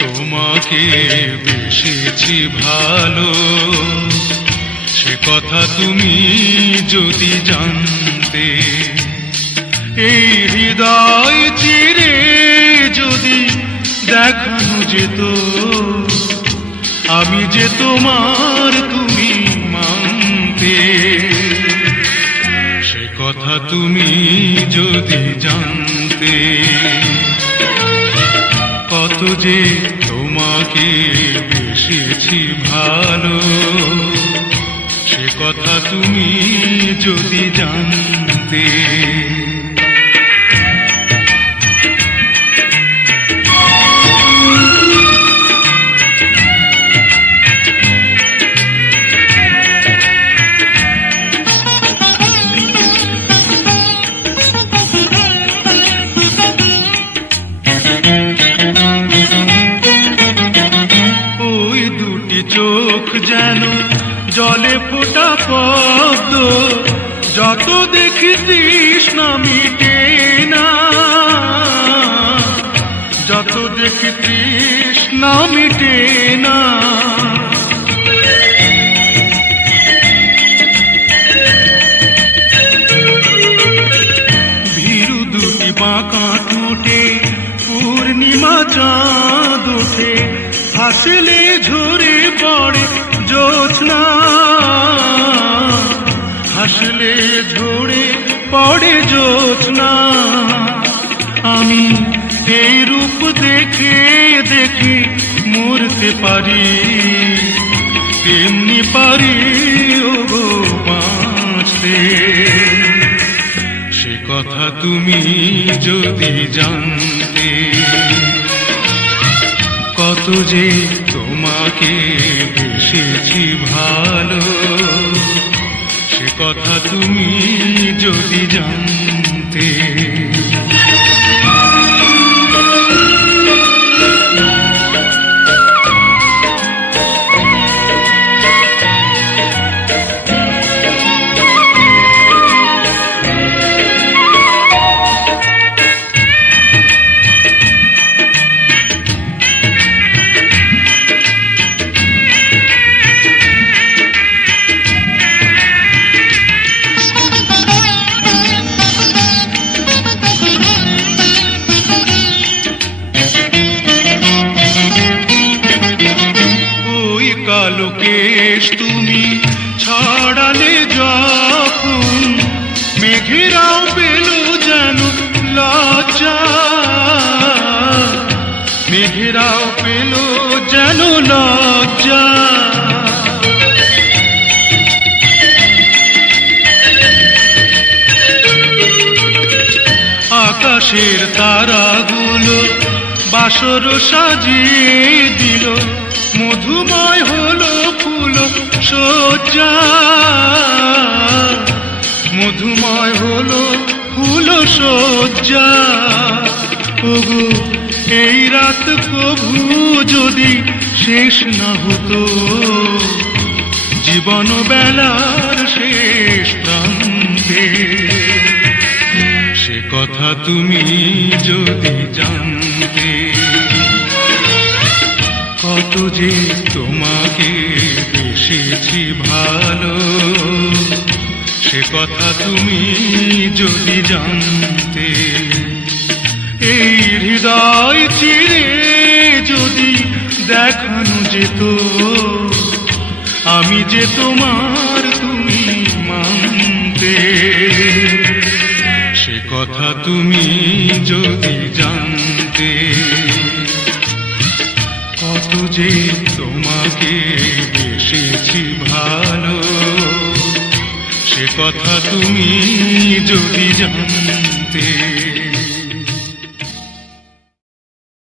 তোমাকে বেসেছি ভালো, সে কথা তুমি যদি জানতে। এই হৃদয় চিরে যদি দেখানো যেত আমি যে তোমার, তুমি মানতে। সে কথা তুমি যদি জানতে, কত যে তোমাকে বেসেছি ভালো, সে কথা তুমি যদি জানতে। চোখ যেন জলে ফোটা পদ্ম, যত দেখি তৃষ্ণা মিটে না, যত দেখি তৃষ্ণা মিটে না। ভীরু দুটি বাঁকা ঠোঁটে পূর্ণিমা চাঁদ ওঠে, হাসলে ঝরে পড়ে জ্যোৎস্না, হাসলে ঝরে পড়ে জ্যোৎস্না। আমি এই রূপ দেখে দেখে মরতে পারি, তেমনি পারি ওগো বাঁচতে। সে কথা তুমি যদি জানতে, কত যে তোমাকে বেসেছি ভালো, সে কথা তুমি যদি জানতে। কালো কেশ তুমি ছড়ালে যখন, মেঘেরাও পেল যেন লজ্জা, মেঘেরাও পেল যেন লজ্জা। আকাশের তারাগুলো বাসর সাজিয়ে দিল, মধুময় হলো ফুল সজ্জা, মধুময় হলো ফুল সজ্জা। ওগো এই রাত প্রভু যদি শেষ না হতো, জীবন বেলার শেষ প্রান্তে। সে কথা তুমি যদি জানতে, কত যে তোমাকে বেসেছি ভালো, সে কথা তুমি যদি জানতে। এই হৃদয় চিরে যদি দেখানো যেত আমি যে তোমার, তুমি মানতে। সে কথা তুমি যদি জানতে, কত যে তোমাকে বেসেছি ভালো, সে কথা তুমি যদি জানতে।